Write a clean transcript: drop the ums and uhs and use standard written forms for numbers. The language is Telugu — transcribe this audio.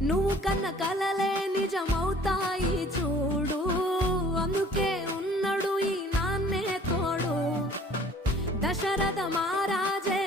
నువ్వు కన్న కలలే నిజమవుతాయి చూడు, అందుకే ఉన్నాడు ఈ నాన్నే తోడు. దశరథ మహారాజే